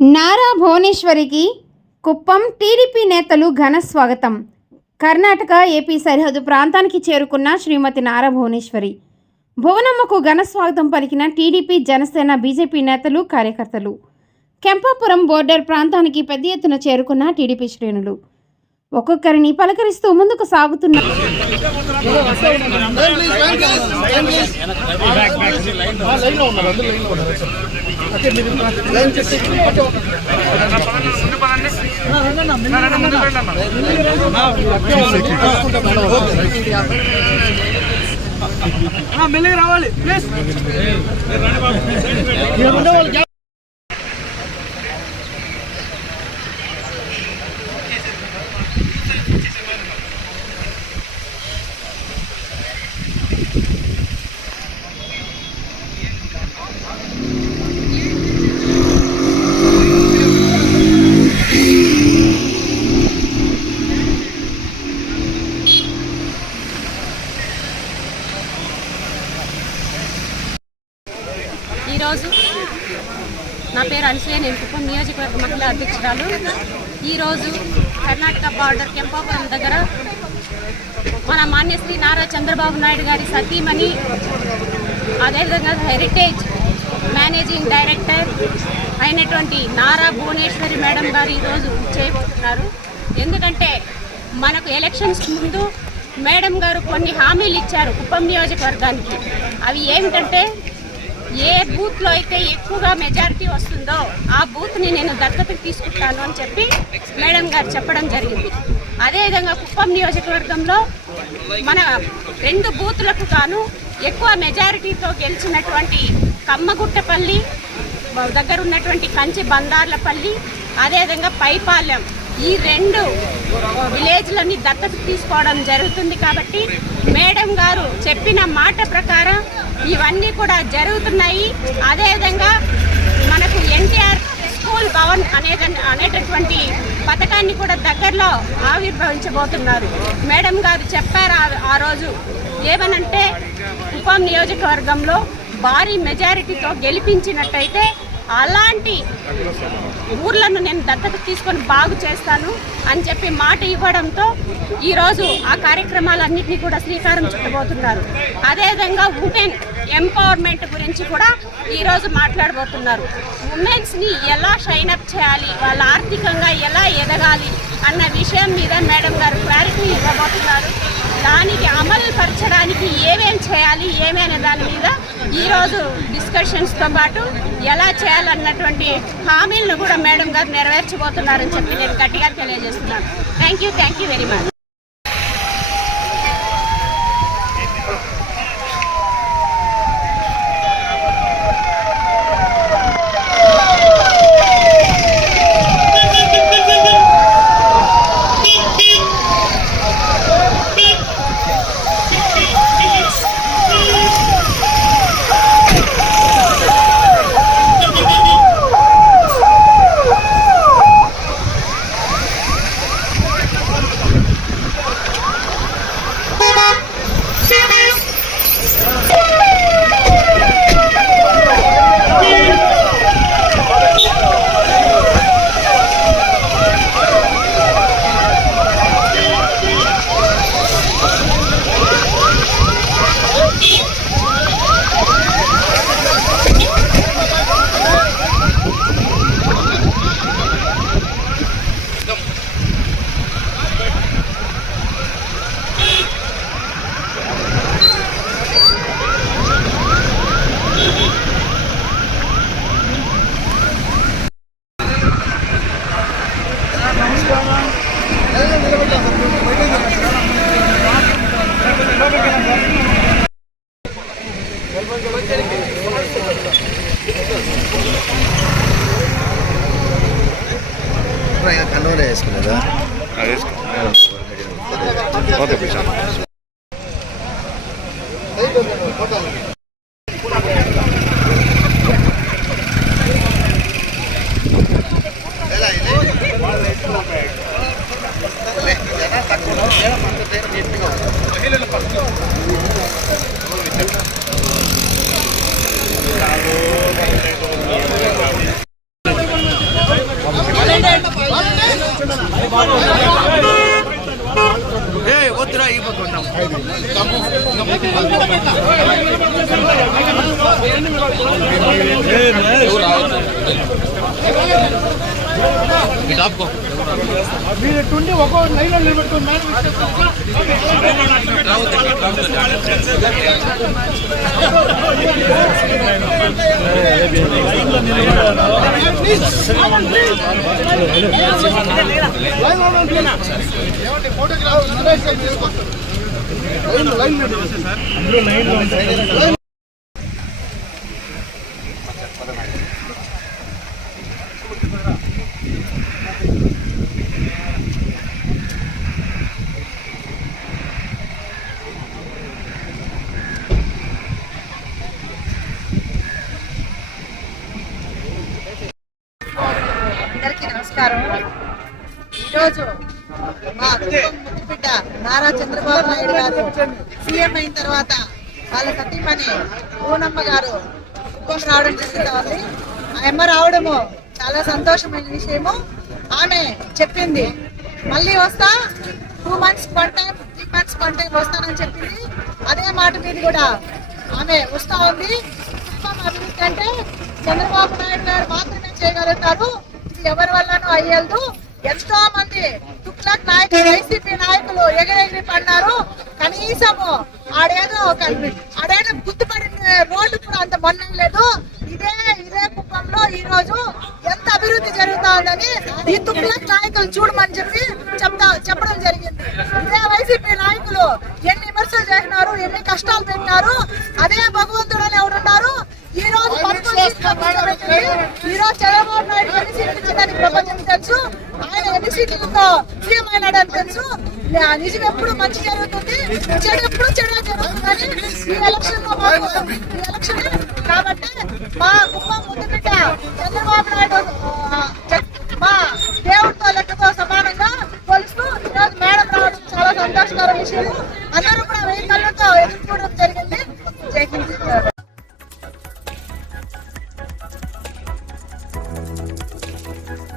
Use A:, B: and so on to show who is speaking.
A: Nara భువనేశ్వరికి Kuppam TDP నేతలు ఘన స్వాగతం. కర్ణాటక ఏపీ సరిహద్దు ప్రాంతానికి చేరుకున్న శ్రీమతి నారా భువనేశ్వరి. భువనమ్మకు ఘన స్వాగతం పలికిన టీడీపీ జనసేన బీజేపీ నేతలు కార్యకర్తలు. కెంపాపురం బోర్డర్ ప్రాంతానికి పెద్ద ఎత్తున చేరుకున్న టీడీపీ శ్రేణులు. ఒక్కొక్కరిని పలకరిస్తూ ముందుకు సాగుతున్న
B: మెల్లగా రావాలి ప్లీజ్
C: ఈరోజు నా నేను కుప్పం నియోజకవర్గ మహిళా అధ్యక్షురాలు. ఈరోజు కర్ణాటక బార్డర్ కెంపాపురం దగ్గర మన మాన్యశ్రీ నారా చంద్రబాబు నాయుడు గారి సతీమణి అదేవిధంగా హెరిటేజ్ మేనేజింగ్ డైరెక్టర్ అయినటువంటి నారా భువనేశ్వరి మేడం గారు ఈరోజు చేయబోతున్నారు ఎందుకంటే మనకు ఎలక్షన్స్ ముందు మేడం గారు కొన్ని హామీలు ఇచ్చారు కుప్పం నియోజకవర్గానికి. అవి ఏమిటంటే ఏ బూత్లో అయితే ఎక్కువగా మెజారిటీ వస్తుందో ఆ బూత్ని నేను దత్తతకు తీసుకుంటాను అని చెప్పి మేడం గారు చెప్పడం జరిగింది. అదేవిధంగా కుప్పం నియోజకవర్గంలో మన రెండు బూత్లకు గాను ఎక్కువ మెజారిటీతో గెలిచినటువంటి కమ్మగుట్టపల్లి దగ్గర ఉన్నటువంటి కంచి బందార్లపల్లి అదేవిధంగా పైపాలెం ఈ రెండు విలేజ్లని దత్తత తీసుకోవడం జరుగుతుంది కాబట్టి మేడం గారు చెప్పిన మాట ప్రకారం ఇవన్నీ కూడా జరుగుతున్నాయి. అదేవిధంగా మనకు ఎన్టీఆర్ స్కూల్ భవన్ అనే అనేటటువంటి పథకాన్ని కూడా దగ్గరలో ఆవిర్భవించబోతున్నారు. మేడం గారు చెప్పారు ఆ- రోజు ఏమనంటే ఉప నియోజకవర్గంలో భారీ మెజారిటీతో గెలిపించినట్టయితే అలాంటి ఊర్లను నేను దత్తత తీసుకొని బాగు చేస్తాను అని చెప్పి మాట ఇవ్వడంతో ఈరోజు ఆ కార్యక్రమాలన్నింటినీ కూడా శ్రీకారం చుట్టబోతున్నారు. అదేవిధంగా ఉమెన్ ఎంపవర్మెంట్ గురించి కూడా ఈరోజు మాట్లాడబోతున్నారు. ఉమెన్స్ని ఎలా షైనప్ చేయాలి వాళ్ళ ఆర్థికంగా ఎలా ఎదగాలి అన్న విషయం మీద మేడం గారు క్లారిటీ ఇవ్వబోతున్నారు. దానికి అమలు పరచడానికి ఏమేమి చేయాలి ఏమైనా దాని మీద ఈరోజు డిస్కషన్స్తో పాటు ఎలా చేయాలన్నటువంటి హామీలను కూడా మేడం గారు నెరవేర్చబోతున్నారని చెప్పి నేను గట్టిగా తెలియజేస్తున్నాను. Thank you thank you very much
D: Yeah. Bota
E: lá. Withdraw
D: అయిపోతున్నాం
B: మీరుండి ఒక్కో లైన్లో ఫోటోగ్రాఫ్ లైన్ లైన్
E: నమస్కారం ఈరోజు మా కుటుంబ నారా చంద్రబాబు నాయుడు గారు సీఎం అయిన తర్వాత వాళ్ళ సతీమణి పూనమ్మ గారు కుప్పం రావడం జరుగుతుంది ఆ అమ్మ రావడము చాలా సంతోషమైన విషయము. ఆమె చెప్పింది మళ్ళీ వస్తా two months one time three months one time వస్తానని చెప్పింది. అదే మాట మీద కూడా ఆమె వస్తా ఉంది. కుటుంబం అభివృద్ధి అంటే చంద్రబాబు నాయుడు గారు మాత్రమే చేయగలుగుతారు. ఇది ఎవరి వల్లనూ అయ్యదు. ఎంతో మంది తుక్లక్ నాయకులు వైసీపీ నాయకులు ఎగిరెగిరి పడినారు. కనీసము ఆడేదో ఒక- ఆడేదో గుర్తుపడిన రోడ్డు కూడా అంత మొన్న లేదు. ఇదే ఇదే కుప్పంలో ఈ రోజు ఎంత అభివృద్ధి జరుగుతా ఉందని ఈ తుక్లక్ నాయకులు చూడమని చెప్పి చెప్తా చెప్పడం జరిగింది. ఇదే వైసీపీ నాయకులు ఎన్ని విమర్శలు చేసినారు ఎన్ని కష్టాలు పెట్టినారు అదే భగవంతుడు అని ఎవరున్నారు ఈ రోజు పదకొండు సీట్లు కూర్చోబెట్టింది. ఈ రోజు చంద్రబాబు నాయుడు ఎన్ని సీట్లు ఇచ్చిందని ప్రపంచం తెలుసు ఆయన ఎన్ని సీట్లతో సీఎం అయినాడని తెలుసు. నిజం ఎప్పుడు మంచి జరుగుతుంది? చెడు ఎప్పుడు చెడు జరుగుతుందని ఈ ఎలక్షన్లో ఈ ఎలక్షన్ కాబట్టి మా కుప్పం ముందు బిడ్డ చంద్రబాబు నాయుడు మా దేవుడితో లెక్కతో సమానంగా కొలుస్తూ ఈరోజు మేడం రావడం చాలా సంతోషకర విషయం.